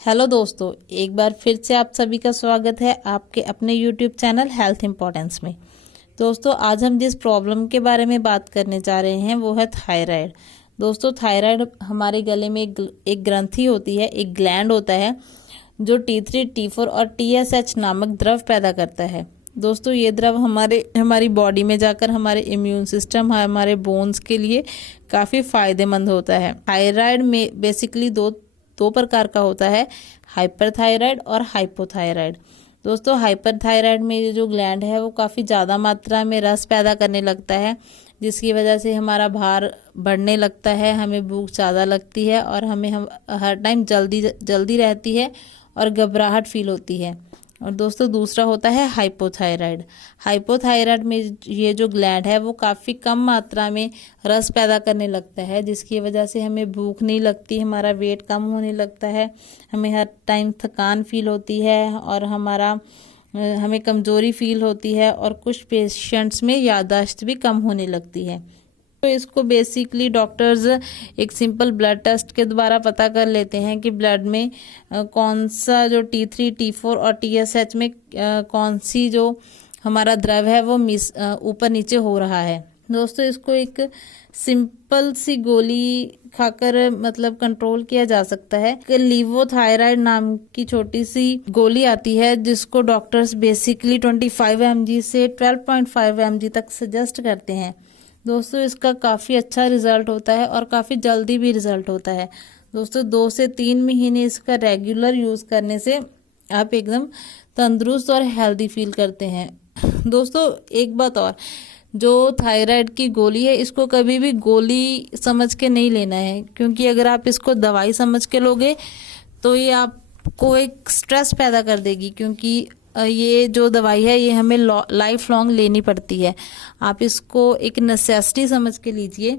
Hello दोस्तों, एक बार फिर से आप सभी का स्वागत है आपके अपने यूट्यूब चैनल हेल्थ इम्पोर्टेंस में। दोस्तों, आज हम जिस प्रॉब्लम के बारे में बात करने जा रहे हैं वो है थायराइड। दोस्तों, थायराइड हमारे गले में एक ग्रंथि होती है, एक ग्लैंड होता है जो T3, T4 और TSH नामक द्रव पैदा करता है। दोस्तों, ये द्रव हमारी बॉडी में जाकर हमारे इम्यून सिस्टम, हमारे बोन्स के लिए काफ़ी फायदेमंद होता है। थायराइड में बेसिकली दो प्रकार का होता है, हाइपरथायराइड और हाइपोथायराइड। दोस्तों, हाइपरथायराइड में ये जो ग्लैंड है वो काफ़ी ज़्यादा मात्रा में रस पैदा करने लगता है, जिसकी वजह से हमारा भार बढ़ने लगता है, हमें भूख ज़्यादा लगती है और हम हर टाइम जल्दी रहती है और घबराहट फील होती है। और दोस्तों, दूसरा होता है हाइपोथायराइड। हाइपोथायराइड में ये जो ग्लैंड है वो काफ़ी कम मात्रा में रस पैदा करने लगता है, जिसकी वजह से हमें भूख नहीं लगती, हमारा वेट कम होने लगता है, हमें हर टाइम थकान फील होती है और हमें कमज़ोरी फील होती है और कुछ पेशेंट्स में याददाश्त भी कम होने लगती है। तो इसको बेसिकली डॉक्टर्स एक सिंपल ब्लड टेस्ट के द्वारा पता कर लेते हैं कि ब्लड में कौन सा जो T3, T4 और TSH में कौन सी जो हमारा द्रव है वो ऊपर नीचे हो रहा है। दोस्तों, इसको एक सिंपल सी गोली खाकर मतलब कंट्रोल किया जा सकता है। लीवोथायराइड नाम की छोटी सी गोली आती है जिसको डॉक्टर्स बेसिकली 25 mg से 12.5 mg तक सजेस्ट करते हैं। दोस्तों, इसका काफ़ी अच्छा रिजल्ट होता है और काफ़ी जल्दी भी रिजल्ट होता है। दोस्तों, 2 से 3 महीने इसका रेगुलर यूज़ करने से आप एकदम तंदुरुस्त और हेल्दी फील करते हैं। दोस्तों, एक बात और, जो थायराइड की गोली है इसको कभी भी गोली समझ के नहीं लेना है, क्योंकि अगर आप इसको दवाई समझ के लोगे तो ये आपको एक स्ट्रेस पैदा कर देगी, क्योंकि ये जो दवाई है ये हमें लाइफ लॉन्ग लेनी पड़ती है। आप इसको एक नेसेसिटी समझ के लीजिए।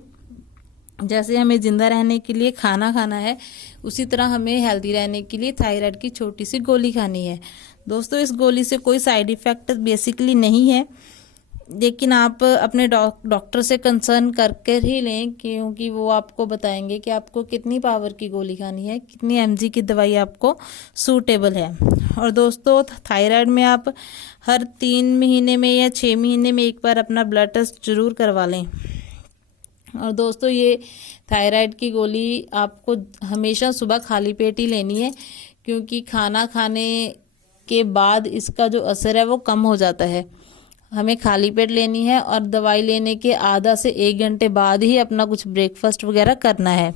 जैसे हमें जिंदा रहने के लिए खाना खाना है, उसी तरह हमें हेल्दी रहने के लिए थायराइड की छोटी सी गोली खानी है। दोस्तों, इस गोली से कोई साइड इफ़ेक्ट बेसिकली नहीं है, लेकिन आप अपने डॉक्टर से कंसर्न करके ही लें, क्योंकि वो आपको बताएंगे कि आपको कितनी पावर की गोली खानी है, कितनी mg की दवाई आपको सूटेबल है। और दोस्तों, थायराइड में आप हर 3 महीने में या 6 महीने में एक बार अपना ब्लड टेस्ट जरूर करवा लें। और दोस्तों, ये थायराइड की गोली आपको हमेशा सुबह खाली पेट ही लेनी है, क्योंकि खाना खाने के बाद इसका जो असर है वो कम हो जाता है। हमें खाली पेट लेनी है और दवाई लेने के आधा से 1 घंटे बाद ही अपना कुछ ब्रेकफास्ट वगैरह करना है।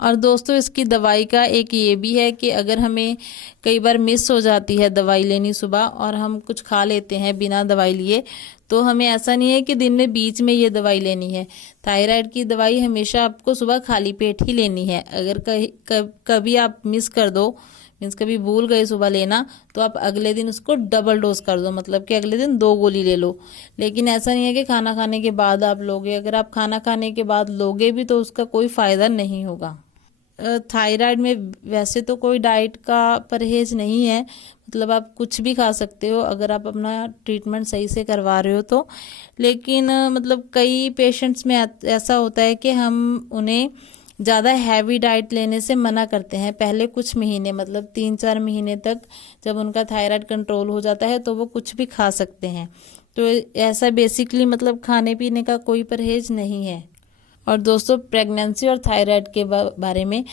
और दोस्तों, इसकी दवाई का एक ये भी है कि अगर हमें कई बार मिस हो जाती है दवाई लेनी सुबह और हम कुछ खा लेते हैं बिना दवाई लिए, तो हमें ऐसा नहीं है कि दिन में बीच में ये दवाई लेनी है। थायराइड की दवाई हमेशा आपको सुबह खाली पेट ही लेनी है। अगर कभी आप मिस कर दो, मीन्स कभी भूल गए सुबह लेना, तो आप अगले दिन उसको डबल डोज कर दो, मतलब कि अगले दिन 2 गोली ले लो। लेकिन ऐसा नहीं है कि खाना खाने के बाद आप लोगे। अगर आप खाना खाने के बाद लोगे भी तो उसका कोई फ़ायदा नहीं होगा। थायराइड में वैसे तो कोई डाइट का परहेज नहीं है, मतलब आप कुछ भी खा सकते हो अगर आप अपना ट्रीटमेंट सही से करवा रहे हो तो। लेकिन मतलब कई पेशेंट्स में ऐसा होता है कि हम उन्हें ज़्यादा हैवी डाइट लेने से मना करते हैं पहले कुछ महीने, मतलब 3-4 महीने तक। जब उनका थायराइड कंट्रोल हो जाता है तो वो कुछ भी खा सकते हैं। तो ऐसा बेसिकली मतलब खाने पीने का कोई परहेज नहीं है। और दोस्तों, प्रेगनेंसी और थायराइड के बारे में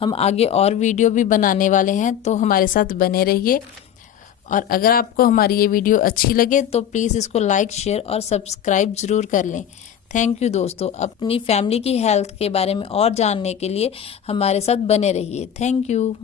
हम आगे और वीडियो भी बनाने वाले हैं, तो हमारे साथ बने रहिए। और अगर आपको हमारी ये वीडियो अच्छी लगे तो प्लीज़ इसको लाइक, शेयर और सब्सक्राइब ज़रूर कर लें। थैंक यू दोस्तों। अपनी फैमिली की हेल्थ के बारे में और जानने के लिए हमारे साथ बने रहिए। Thank you.